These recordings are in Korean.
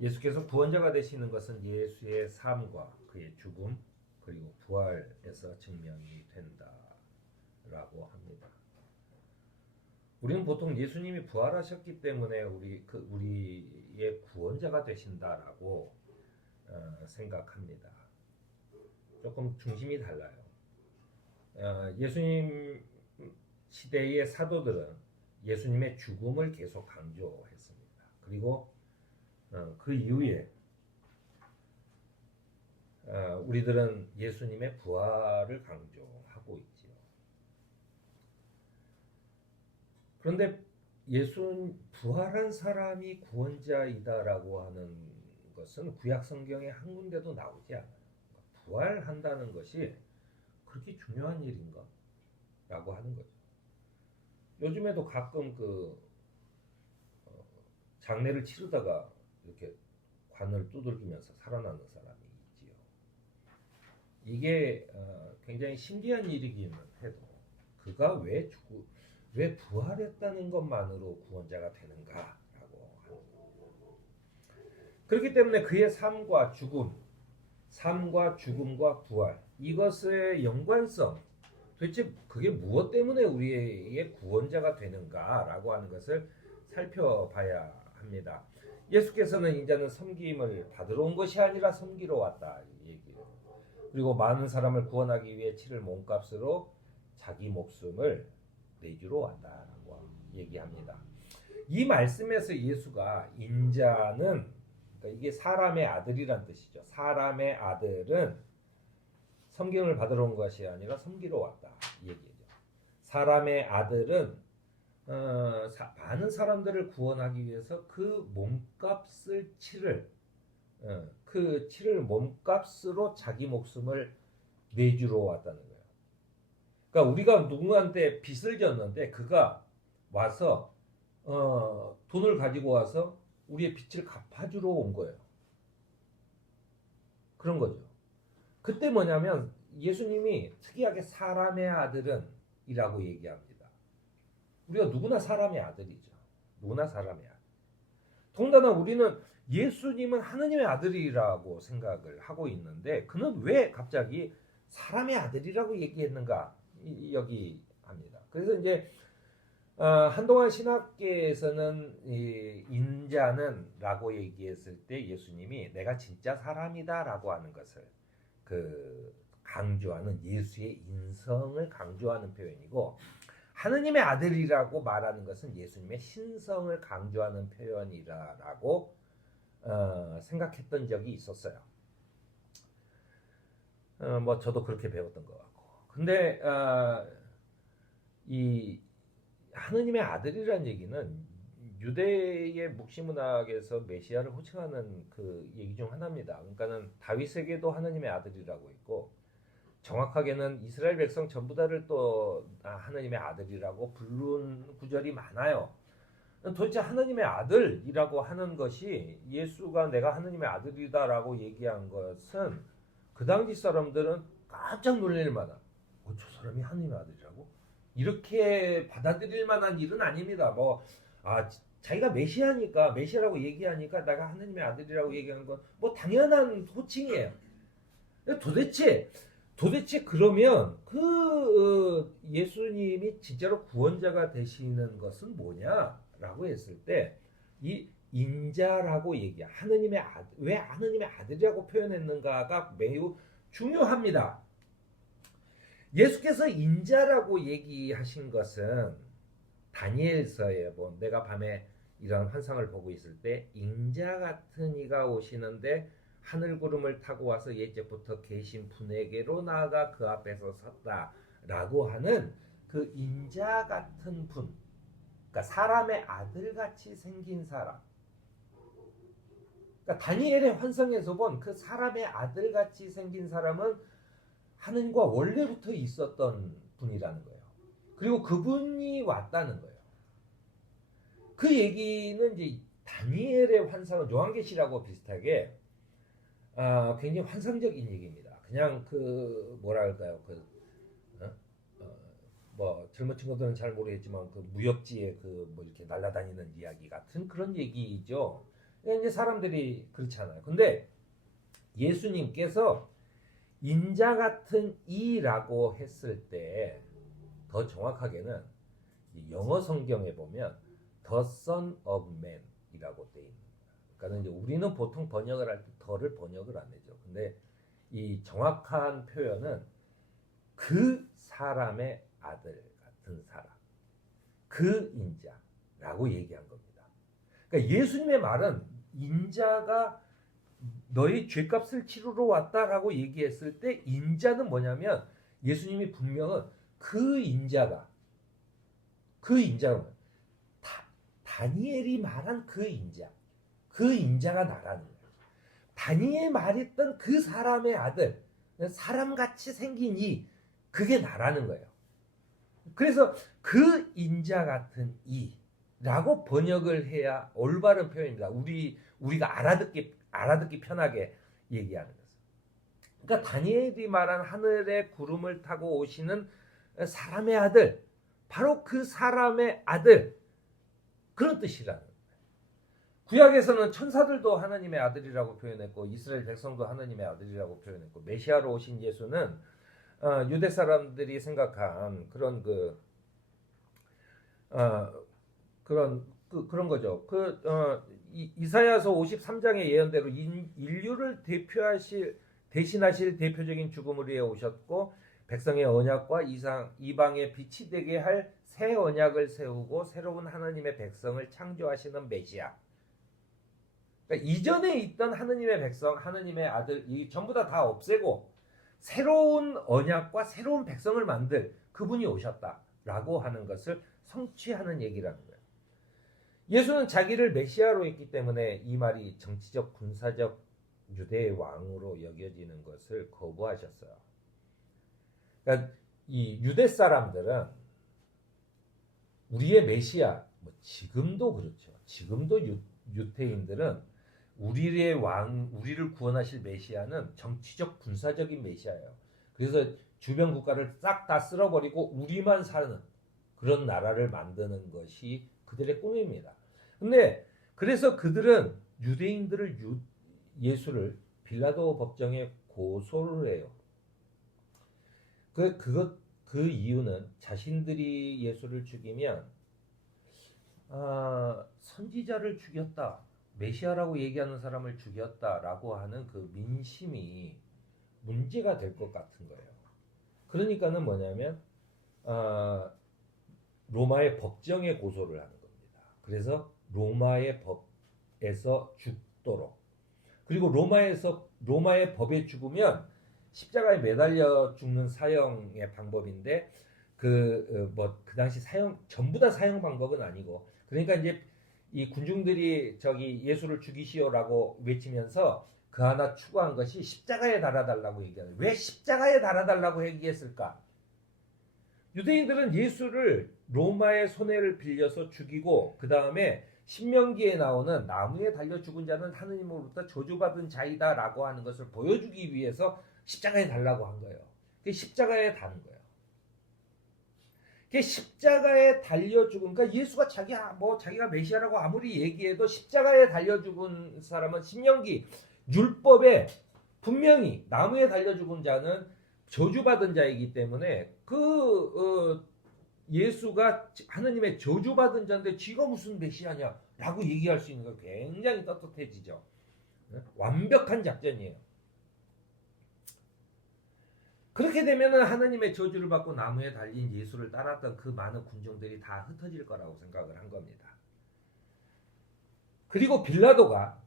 예수께서 구원자가 되시는 것은 예수의 삶과 그의 죽음 그리고 부활에서 증명이 된다라고 합니다. 우리는 보통 예수님이 부활하셨기 때문에 우리의 구원자가 되신다라고 생각합니다. 조금 중심이 달라요. 예수님 시대의 사도들은 예수님의 죽음을 계속 강조했습니다. 그리고 그 이후에 우리들은 예수님의 부활을 강조하고 있지요. 그런데 부활한 사람이 구원자이다라고 하는 것은 구약 성경에 한 군데도 나오지 않아요. 부활한다는 것이 그렇게 중요한 일인가? 라고 하는 거죠. 요즘에도 가끔 장례를 치르다가 이렇게 관을 두들기면서 살아나는 사람이 있지요. 이게 굉장히 신기한 일이기는 해도 그가 왜 부활했다는 것만으로 구원자가 되는가라고 하는 거예요. 그렇기 때문에 그의 삶과 죽음과 부활 이것의 연관성 도대체 그게 무엇 때문에 우리의 구원자가 되는가라고 하는 것을 살펴봐야 합니다. 예수께서는 이제는 섬김을 받으러 온 것이 아니라 섬기러 왔다 얘기해요. 그리고 많은 사람을 구원하기 위해 치를 몸값으로 자기 목숨을 내주러 왔다라고 얘기합니다. 이 말씀에서 예수가 인자는 그러니까 이게 사람의 아들이란 뜻이죠. 사람의 아들은 섬김을 받으러 온 것이 아니라 섬기러 왔다 이 얘기죠. 사람의 아들은 많은 사람들을 구원하기 위해서 그 몸값을 치를 몸값으로 자기 목숨을 내주러 왔다는 거예요. 그러니까 우리가 누구한테 빚을 졌는데 그가 와서 돈을 가지고 와서 우리의 빚을 갚아주러 온 거예요. 그런 거죠. 그때 뭐냐면 예수님이 특이하게 사람의 아들은 이라고 얘기합니다. 우리가 누구나 사람의 아들이죠. 누구나 사람의 아들. 더군다나 우리는 예수님은 하느님의 아들이라고 생각을 하고 있는데 그는 왜 갑자기 사람의 아들이라고 얘기했는가 여기 합니다. 그래서 이제 한동안 신학계에서는 인자는 라고 얘기했을 때 예수님이 내가 진짜 사람이다라고 하는 것을 강조하는 예수의 인성을 강조하는 표현이고 하느님의 아들이라고 말하는 것은 예수님의 신성을 강조하는 표현이라고 생각했던 적이 있었어요. 뭐 저도 그렇게 배웠던 것 같고. 근데 이 하느님의 아들이라는 얘기는 유대의 묵시문학에서 메시아를 호칭하는 그 얘기 중 하나입니다. 그러니까는 다윗에게도 하느님의 아들이라고 있고 정확하게는 이스라엘 백성 전부 다를 또 하느님의 아들이라고 부른 구절이 많아요. 도대체 하느님의 아들이라고 하는 것이 예수가 내가 하느님의 아들이다라고 얘기한 것은 그 당시 사람들은 깜짝 놀랄 만한 저 사람이 하느님의 아들이라고? 이렇게 받아들일 만한 일은 아닙니다. 자기가 메시아니까 메시아라고 얘기하니까 내가 하느님의 아들이라고 얘기하는 건 뭐 당연한 호칭이에요. 도대체 그러면 예수님이 진짜로 구원자가 되시는 것은 뭐냐라고 했을 때 이 인자라고 하느님의 아들, 왜 하느님의 아들이라고 표현했는가가 매우 중요합니다. 예수께서 인자라고 얘기하신 것은 다니엘서에 내가 밤에 이런 환상을 보고 있을 때 인자 같은 이가 오시는데 하늘 구름을 타고 와서 옛적부터 계신 분에게로 나아가 그 앞에서 섰다라고 하는 그 인자 같은 분, 그러니까 사람의 아들같이 생긴 사람. 그러니까 다니엘의 환상에서 본 그 사람의 아들같이 생긴 사람은 하느님과 원래부터 있었던 분이라는 거예요. 그리고 그분이 왔다는 거예요. 그 얘기는 이제 다니엘의 환상은 요한계시라고 비슷하게 굉장히 환상적인 얘기입니다. 그냥 뭐랄까요, 젊은 친구들은 잘 모르겠지만 무협지에 뭐 이렇게 날아다니는 이야기 같은 그런 얘기죠. 이제 사람들이 그렇잖아요. 근데 예수님께서 인자 같은 이라고 했을 때 더 정확하게는 영어 성경에 보면 The Son of Man이라고 돼 있는 거예요. 그러니까 이제 우리는 보통 번역을 할 때 더를 번역을 안 해죠. 근데 이 정확한 표현은 그 사람의 아들 같은 사람, 그 인자라고 얘기한 겁니다. 그러니까 예수님의 말은 인자가 너희 죄값을 치르러 왔다라고 얘기했을 때 인자는 뭐냐면 예수님이 분명은 그 인자가 다니엘이 말한 그 인자가 나라는 거예요. 다니엘이 말했던 그 사람의 아들, 사람같이 생긴 그게 나라는 거예요. 그래서 그 인자 같은 이라고 번역을 해야 올바른 표현입니다. 우리가 알아듣기 편하게 얘기하는 것은. 그러니까 다니엘이 말한 하늘의 구름을 타고 오시는 사람의 아들, 바로 그 사람의 아들, 그런 뜻이라는 거예요. 구약에서는 천사들도 하나님의 아들이라고 표현했고 이스라엘 백성도 하나님의 아들이라고 표현했고 메시아로 오신 예수는 유대 사람들이 생각한 그런 그런 거죠. 이사야서 53장의 예언대로 인류를 대신하실 대표적인 죽음을 위해 오셨고 백성의 언약과 이방의 빛이 되게 할 새 언약을 세우고 새로운 하나님의 백성을 창조하시는 메시아. 그러니까 이전에 있던 하나님의 백성, 하나님의 아들, 전부 다 없애고 새로운 언약과 새로운 백성을 만들 그분이 오셨다라고 하는 것을 성취하는 얘기라는 거예요. 예수는 자기를 메시아로 했기 때문에 이 말이 정치적, 군사적 유대의 왕으로 여겨지는 것을 거부하셨어요. 그러니까 이 유대 사람들은 우리의 메시아, 지금도 그렇죠. 지금도 유대인들은 우리의 왕, 우리를 구원하실 메시아는 정치적, 군사적인 메시아예요. 그래서 주변 국가를 싹 다 쓸어버리고 우리만 사는 그런 나라를 만드는 것이 그들의 꿈입니다. 근데 그래서 그들은 예수를 빌라도 법정에 고소를 해요. 그 이유는 자신들이 예수를 죽이면 선지자를 죽였다, 메시아라고 얘기하는 사람을 죽였다라고 하는 그 민심이 문제가 될 것 같은 거예요. 그러니까는 뭐냐면 로마의 법정에 고소를 하는 겁니다. 그래서 로마의 법에서 죽도록, 그리고 로마의 법에 죽으면 십자가에 매달려 죽는 사형의 방법인데 그 당시 전부 다 사형 방법은 아니고, 그러니까 이제 이 군중들이 예수를 죽이시오라고 외치면서 그 하나 추구한 것이 십자가에 달아달라고 얘기하는. 왜 십자가에 달아달라고 얘기했을까? 유대인들은 예수를 로마의 손해를 빌려서 죽이고 그 다음에 신명기에 나오는 나무에 달려 죽은 자는 하느님으로부터 저주받은 자이다라고 하는 것을 보여주기 위해서 십자가에 달라고 한 거예요. 십자가에 다는 거예요. 십자가에 달려 죽은, 그러니까 예수가 자기가 메시아라고 아무리 얘기해도 십자가에 달려 죽은 사람은 신명기 율법에 분명히 나무에 달려 죽은 자는 저주받은 자이기 때문에 예수가 하느님의 저주받은 자인데 쥐가 무슨 메시아냐라고 얘기할 수 있는 거 굉장히 떳떳해지죠. 완벽한 작전이에요. 그렇게 되면은 하나님의 저주를 받고 나무에 달린 예수를 따랐던 그 많은 군중들이 다 흩어질 거라고 생각을 한 겁니다. 그리고 빌라도가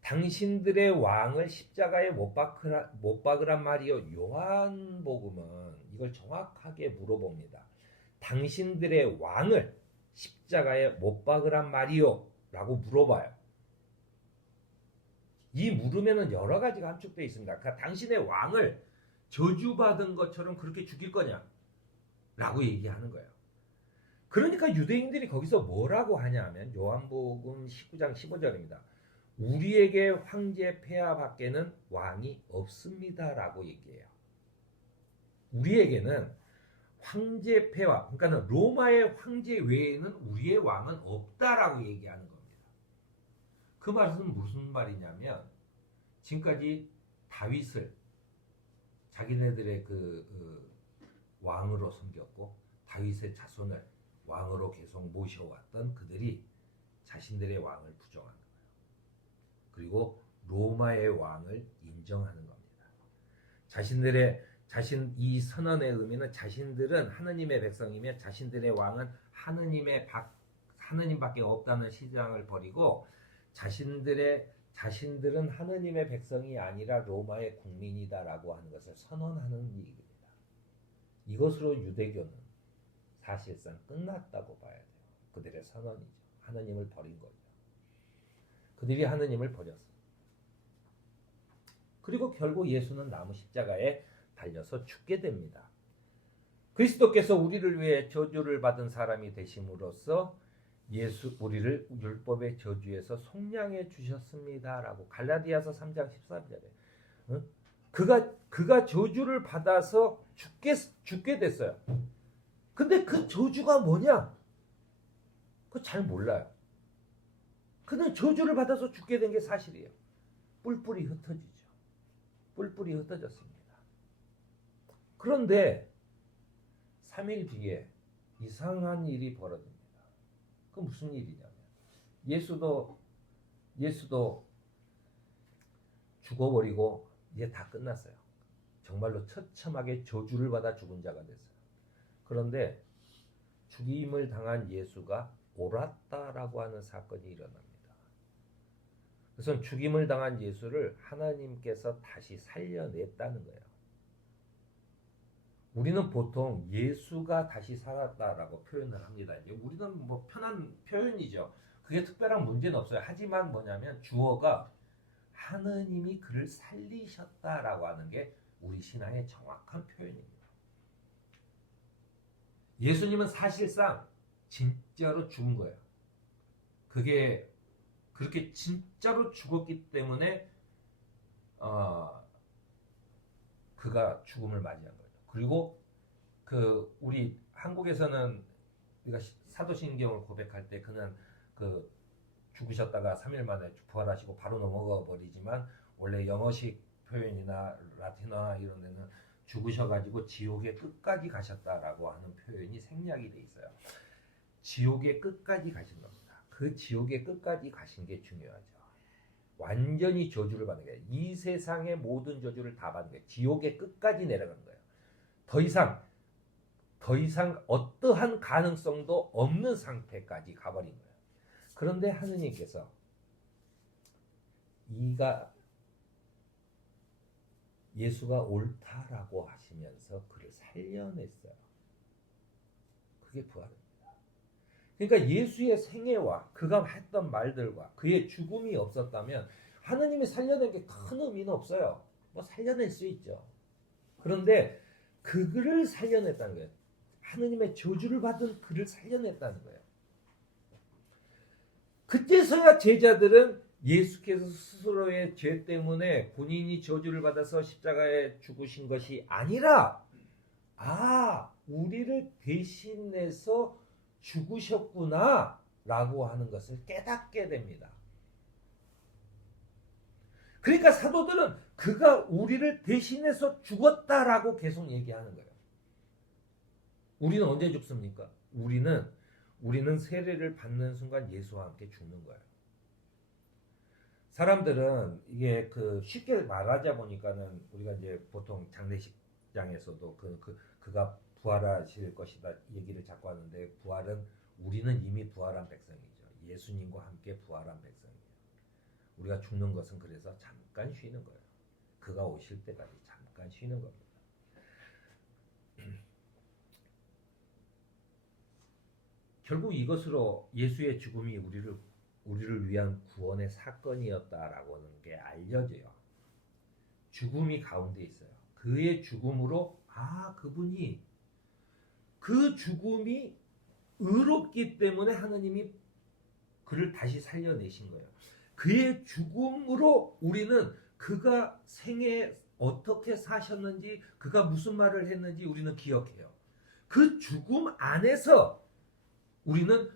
당신들의 왕을 십자가에 못 박으란 말이요. 요한복음은 이걸 정확하게 물어봅니다. 당신들의 왕을 십자가에 못 박으란 말이요 라고 물어봐요. 이 물음에는 여러 가지가 함축되어 있습니다. 그러니까 당신의 왕을 저주받은 것처럼 그렇게 죽일 거냐 라고 얘기하는 거예요. 그러니까 유대인들이 거기서 뭐라고 하냐면 요한복음 19장 15절입니다. 우리에게 황제 폐하 밖에는 왕이 없습니다 라고 얘기해요. 우리에게는 황제 폐하, 그러니까 로마의 황제 외에는 우리의 왕은 없다라고 얘기하는 겁니다. 그 말은 무슨 말이냐면 지금까지 다윗을 자기네들의 왕으로 섬겼고 다윗의 자손을 왕으로 계속 모셔왔던 그들이 자신들의 왕을 부정하는 거예요. 그리고 로마의 왕을 인정하는 겁니다. 이 선언의 의미는 자신들은 하느님의 백성이며 자신들의 왕은 하느님밖에 없다는 시장을 버리고 자신들은 하느님의 백성이 아니라 로마의 국민이다라고 하는 것을 선언하는 얘기입니다. 이것으로 유대교는 사실상 끝났다고 봐야 돼요. 그들의 선언이죠. 하느님을 버린 거죠. 그들이 하느님을 버렸어요. 그리고 결국 예수는 나무 십자가에 달려서 죽게 됩니다. 그리스도께서 우리를 위해 저주를 받은 사람이 되심으로써 우리를 율법의 저주에서 속량해 주셨습니다라고 갈라디아서 3장 13절에 그가 저주를 받아서 죽게 됐어요. 근데 그 저주가 뭐냐? 그거 잘 몰라요. 그는 저주를 받아서 죽게 된 게 사실이에요. 뿔뿔이 흩어지죠. 뿔뿔이 흩어졌습니다. 그런데 3일 뒤에 이상한 일이 벌어집니다. 그 무슨 일이냐면 예수도 죽어버리고 이제 다 끝났어요. 정말로 처참하게 저주를 받아 죽은 자가 됐어요. 그런데 죽임을 당한 예수가 옳았다라고 하는 사건이 일어납니다. 그래서 죽임을 당한 예수를 하나님께서 다시 살려냈다는 거예요. 우리는 보통 예수가 다시 살았다라고 표현을 합니다. 이제 우리는 뭐 편한 표현이죠. 그게 특별한 문제는 없어요. 하지만 뭐냐면 주어가 하느님이 그를 살리셨다라고 하는 게 우리 신앙의 정확한 표현입니다. 예수님은 사실상 진짜로 죽은 거예요. 그게 그렇게 진짜로 죽었기 때문에 그가 죽음을 맞이한 거예요. 그리고 우리 한국에서는 우리가 사도신경을 고백할 때 그는 죽으셨다가 3일 만에 부활하시고 바로 넘어가 버리지만 원래 영어식 표현이나 라틴어나 이런 데는 죽으셔가지고 지옥의 끝까지 가셨다라고 하는 표현이 생략이 돼 있어요. 지옥의 끝까지 가신 겁니다. 그 지옥의 끝까지 가신 게 중요하죠. 완전히 저주를 받는 거예요. 이 세상의 모든 저주를 다 받는 거예요. 지옥의 끝까지 내려간 거예요. 더 이상 어떠한 가능성도 없는 상태까지 가버린 거예요. 그런데 하느님께서 예수가 옳다라고 하시면서 그를 살려냈어요. 그게 부활입니다. 그러니까 예수의 생애와 그가 했던 말들과 그의 죽음이 없었다면 하느님이 살려낸 게 큰 의미는 없어요. 뭐 살려낼 수 있죠. 그런데 그를 살려냈다는 거예요. 하느님의 저주를 받은 그를 살려냈다는 거예요. 그때서야 제자들은 예수께서 스스로의 죄 때문에 본인이 저주를 받아서 십자가에 죽으신 것이 아니라 우리를 대신해서 죽으셨구나 라고 하는 것을 깨닫게 됩니다. 그러니까 사도들은 그가 우리를 대신해서 죽었다라고 계속 얘기하는 거예요. 우리는 언제 죽습니까? 우리는 세례를 받는 순간 예수와 함께 죽는 거예요. 사람들은 이게 쉽게 말하자 보니까는 우리가 이제 보통 장례식장에서도 그가 부활하실 것이다 얘기를 자꾸 하는데 우리는 이미 부활한 백성이죠. 예수님과 함께 부활한 백성이에요. 우리가 죽는 것은 그래서 잠깐 쉬는 거예요. 그가 오실 때까지 잠깐 쉬는 겁니다. 결국 이것으로 예수의 죽음이 우리를 위한 구원의 사건이었다라고 하는 게 알려져요. 죽음이 가운데 있어요. 그의 죽음으로 그분이 그 죽음이 의롭기 때문에 하나님이 그를 다시 살려내신 거예요. 그의 죽음으로 우리는 그가 생애 어떻게 사셨는지 그가 무슨 말을 했는지 우리는 기억해요. 그 죽음 안에서 우리는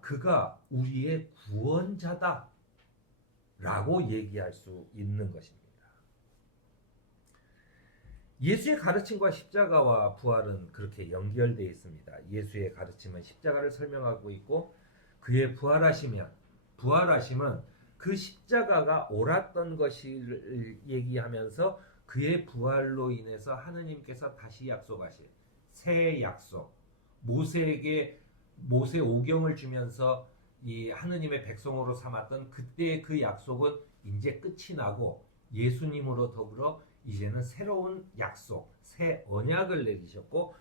그가 우리의 구원자다 라고 얘기할 수 있는 것입니다. 예수의 가르침과 십자가와 부활은 그렇게 연결되어 있습니다. 예수의 가르침은 십자가를 설명하고 있고 그의 부활하심은 그 십자가가 옳았던 것을 얘기하면서 그의 부활로 인해서 하느님께서 다시 약속하신 새 약속, 모세 오경을 주면서 이 하느님의 백성으로 삼았던 그때의 그 약속은 이제 끝이 나고 예수님으로 더불어 이제는 새로운 약속, 새 언약을 내리셨고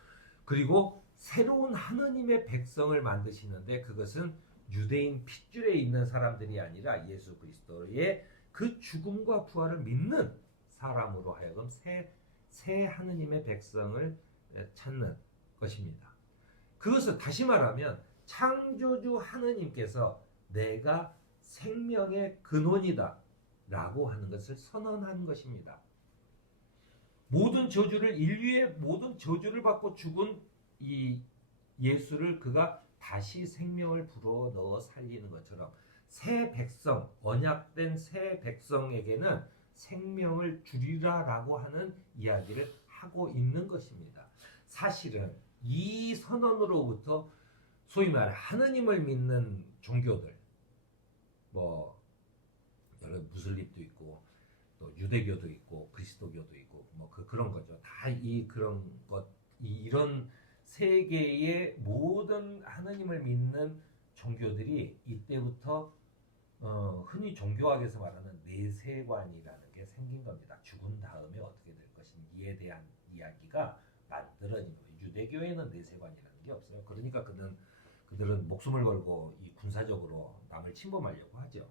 그리고 새로운 하느님의 백성을 만드시는데 그것은 유대인 핏줄에 있는 사람들이 아니라 예수 그리스도의 그 죽음과 부활을 믿는 사람으로 하여금 새 하느님의 백성을 찾는 것입니다. 그것을 다시 말하면 창조주 하느님께서 내가 생명의 근원이다 라고 하는 것을 선언한 것입니다. 인류의 모든 저주를 받고 죽은 이 예수를 그가 다시 생명을 불어넣어 살리는 것처럼 새 백성, 언약된 새 백성에게는 생명을 주리라라고 하는 이야기를 하고 있는 것입니다. 사실은 이 선언으로부터 소위 말해 하느님을 믿는 종교들, 뭐 여러 무슬림도 있고 또 유대교도 있고 그리스도교도 있고 뭐 그런 거죠. 다 이런 세계의 모든 하느님을 믿는 종교들이 이때부터 흔히 종교학에서 말하는 내세관이라는 게 생긴 겁니다. 죽은 다음에 어떻게 될 것인지에 대한 이야기가 만들어진 거예요. 유대교에는 내세관이라는 게 없어요. 그러니까 그들은 목숨을 걸고 이 군사적으로 남을 침범하려고 하죠.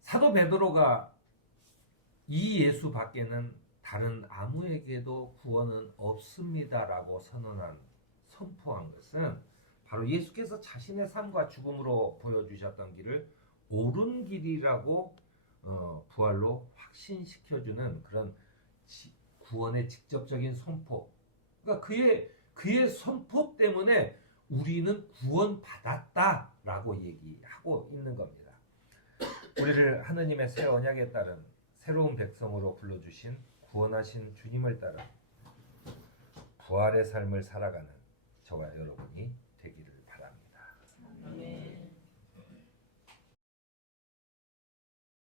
사도 베드로가 이 예수 밖에는 다른 아무에게도 구원은 없습니다라고 선포한 것은 바로 예수께서 자신의 삶과 죽음으로 보여주셨던 길을 옳은 길이라고 부활로 확신시켜주는 그런 구원의 직접적인 선포. 그러니까 그의 선포 때문에 우리는 구원받았다라고 얘기하고 있는 겁니다. 우리를 하느님의 새 언약에 따른 새로운 백성으로 불러주신 구원하신 주님을 따라 부활의 삶을 살아가는 저와 여러분이